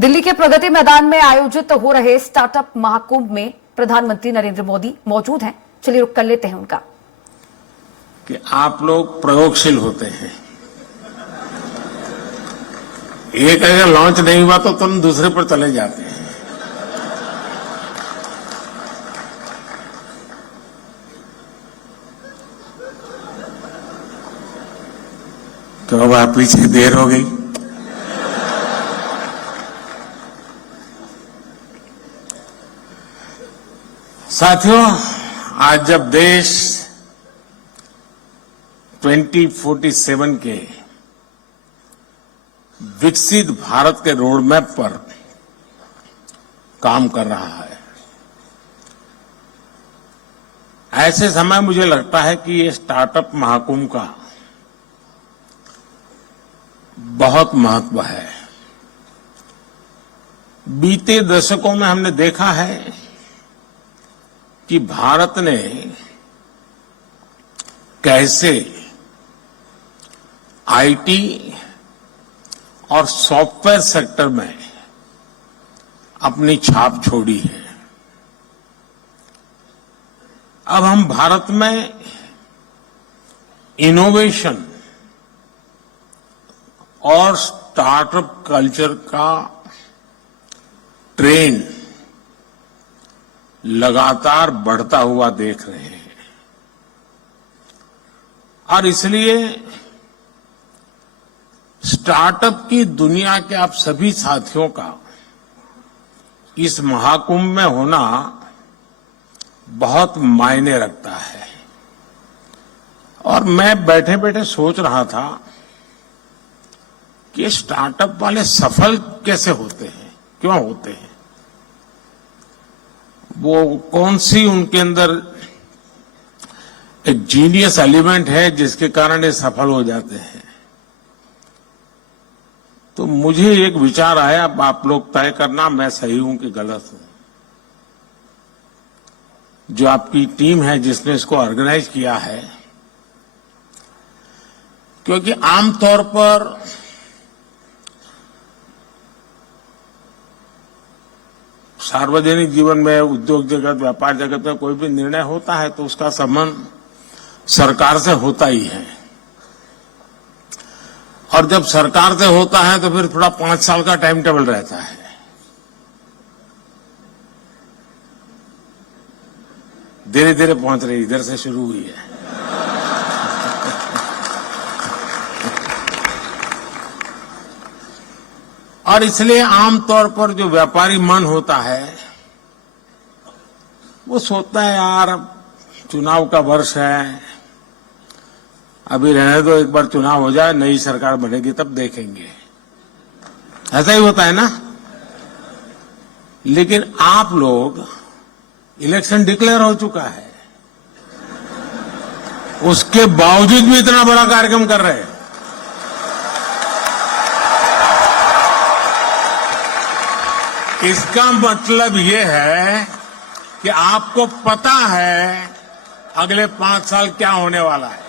दिल्ली के प्रगति मैदान में आयोजित हो रहे स्टार्टअप महाकुंभ में प्रधानमंत्री नरेंद्र मोदी मौजूद हैं। चलिए रुक कर लेते हैं उनका। कि आप लोग प्रयोगशील होते हैं। एक अगर लॉन्च नहीं हुआ तो तुम दूसरे पर चले जाते हैं। तो अब आप पीछे देर हो गई। साथियों, आज जब देश 2047 के विकसित भारत के रोड मैप पर काम कर रहा है, ऐसे समय मुझे लगता है कि ये स्टार्टअप महाकुंभ का बहुत महत्व है। बीते दशकों में हमने देखा है कि भारत ने कैसे आईटी और सॉफ्टवेयर सेक्टर में अपनी छाप छोड़ी है। अब हम भारत में इनोवेशन और स्टार्टअप कल्चर का ट्रेंड लगातार बढ़ता हुआ देख रहे हैं और इसलिए स्टार्टअप की दुनिया के आप सभी साथियों का इस महाकुंभ में होना बहुत मायने रखता है। और मैं बैठे बैठे सोच रहा था कि स्टार्टअप वाले सफल कैसे होते हैं, क्यों होते हैं, वो कौन सी उनके अंदर एक जीनियस एलिमेंट है जिसके कारण ये सफल हो जाते हैं। तो मुझे एक विचार आया, अब आप लोग तय करना मैं सही हूं कि गलत हूं। जो आपकी टीम है जिसने इसको ऑर्गेनाइज किया है, क्योंकि आमतौर पर सार्वजनिक जीवन में, उद्योग जगत, व्यापार जगत में कोई भी निर्णय होता है तो उसका संबंध सरकार से होता ही है। और जब सरकार से होता है तो फिर थोड़ा 5 साल का टाइम टेबल रहता है। धीरे धीरे पहुंच रही, इधर से शुरू हुई है। और इसलिए आमतौर पर जो व्यापारी मन होता है वो सोचता है, यार चुनाव का वर्ष है, अभी रहने दो, एक बार चुनाव हो जाए, नई सरकार बनेगी तब देखेंगे। ऐसा ही होता है ना। लेकिन आप लोग, इलेक्शन डिक्लेयर हो चुका है, उसके बावजूद भी इतना बड़ा कार्यक्रम कर रहे हैं। इसका मतलब ये है कि आपको पता है अगले 5 साल क्या होने वाला है।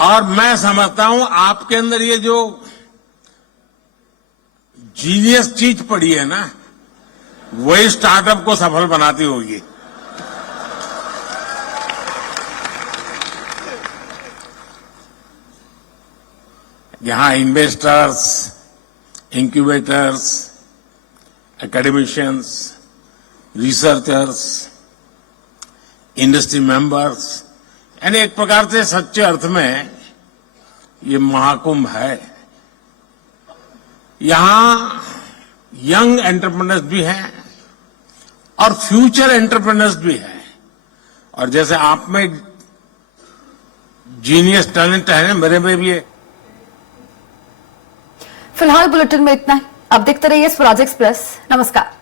और मैं समझता हूं आपके अंदर ये जो जीनियस चीज पड़ी है ना, वही स्टार्टअप को सफल बनाती होगी। यहां investors, incubators, academicians, researchers, industry members, यानी एक प्रकार से सच्चे अर्थ में ये महाकुंभ है। यहां यंग एंटरप्रेन्योर्स भी हैं और फ्यूचर एंटरप्रेन्योर्स भी हैं। और जैसे आप में जीनियस टैलेंट है, मेरे में भी है। फिलहाल बुलेटिन में इतना ही। अब देखते रहिए स्वराज एक्सप्रेस। नमस्कार।